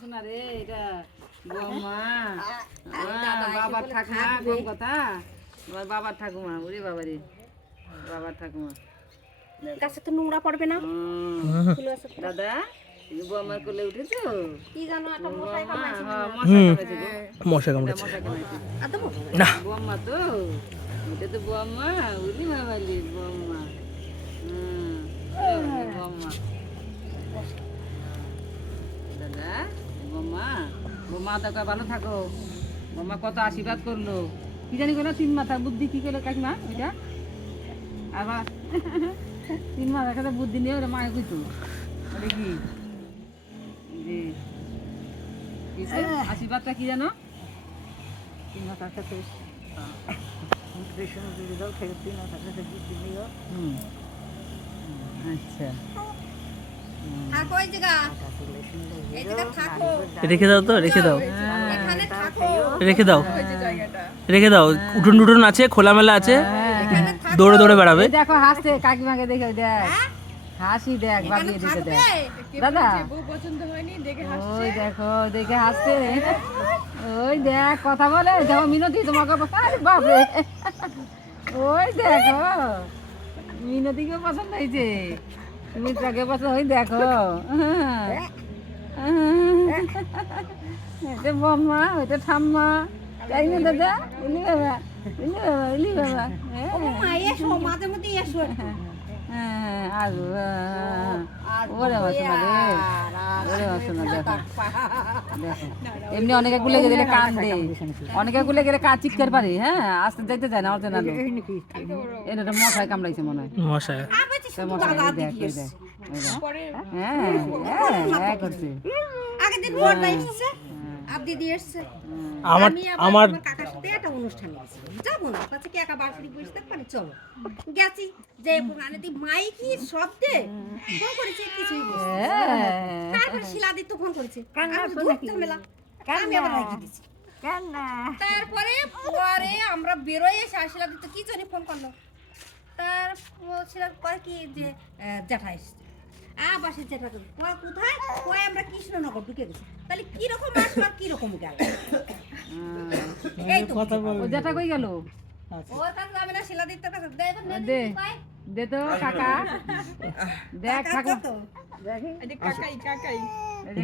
শোনা রে এটা বৌমা বাবার ঠাকুমা কোন কথা বাবার ঠাকুমা ওরে বাবা রে বাবার ঠাকুমা গাছে তো নোংরা পড়বে না দাদা বৌমার কোলে উঠেছো কি জানো একটা মশাই কামড়াইছে মশা কামড়েছে না বৌমা তো এটা তো বৌমা উলি বাবালি বৌমা বৌমা দাদা বৌমা বৌমা তো ভালো থাকো বৌমা কত আশীর্বাদ করলো কি জানি করলো তিন মাথা বুদ্ধি কি করলো কাকিমা ওইটা আবার তিন মাথা কাছে বুদ্ধি নিয়ে ওটা মায়ে কইতো ওটা কি জি আশীর্বাদটা কি জানো তিন মাথার সাথে আচ্ছা থাকো এই জায়গা এই জায়গা থাকো রেখে দাও তো রেখে দাও এখানে থাকো রেখে দাও রেখে দাও উঠুন টুটুন আছে খোলামেলা আছে দৌড়ে দৌড়ে বেড়াবে দেখো হাসছে কাকিমাকে দেখে দেখ হাসি দেখ বাবিয়ে দিতে দেখ দাদা ওই দেখো দেখে হাসছে ওই দেখ কথা বলে দেখো মিনতি তোমাকে আরে বাপরে ওই দেখো মিনতিকে পছন্দ হয়েছে তুমি তাকে পছন্দ ওই দেখো এটা বম্মা ওইটা ঠাম্মা তাই না দাদা উনি বাবা উনি বাবা উনি বাবা মা এসো মাঝে মধ্যে এসো এমনি অনেকে গুলে গেলে কান্দে অনেকে গুলে গেলে চিৎকার পারে হ্যাঁ আসতে যাইতে চায় না আমার জানালো এটা মশায় কামড়াইছে মনে হয় মশাই হ্যাঁ করছে আগের দিন বড় এসেছে আর দিদি এসেছে আমার কাকার সাথে একটা অনুষ্ঠান আছে যাবো না কাছে কি একা বাড়ি বসে থাকতে চলো গেছি যে আনেদি মাইকি শব্দে ফোন করেছে কিছুই বুঝতে তারপর শিলাদিত্য ফোন করেছে আমি আবার রাখি দিছি তারপরে আমরা বেরোয় এসে শিলাদিত্য কি জন্য ফোন করলো তারপর শিলা কয় কি যে জ্যাঠা এসছে বাসে যেটা কোথায় কয় আমরা কৃষ্ণনগর ঢুকে গেছি তাহলে কিরকম আসলো আর কিরকম গেল এই তো ও যেটা কই গেল ওর কাছে যাবে না শিলাদিত্যর কাছে দে দে তো কাকা দেখ কাকা তো কাকাই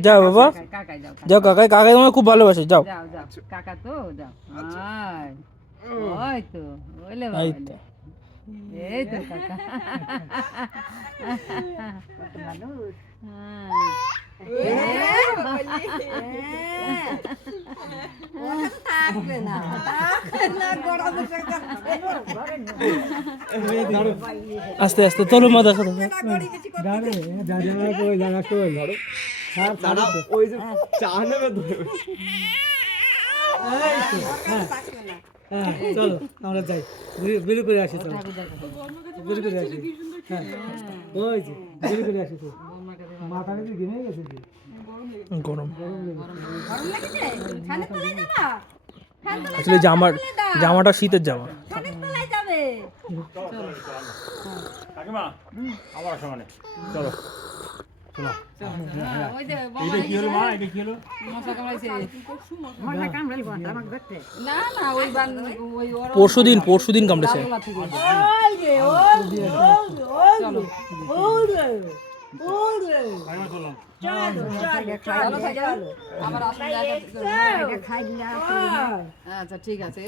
যাও বাবা কাকাই যাও যাও কাকাই কাকাই তোমাকে খুব ভালোবাসে যাও যাও যাও কাকা তো যাও ওই তো ওইলে বাবা এই তো কাকা কত মানুষ আস্তে আস্তে তোর মা দেখো চলো আমরা যাই বেরো করে আসি চলো বেরো করে আসি হ্যাঁ ওই যে বেরো করে আসি তো মাথা কিন্তু ঘেমে গেছে গরম আসলে জামাটা শীতের জামা কাকিমা আবার আসো মানে চলো পরশুদিন কামড়েছে আচ্ছা ঠিক আছে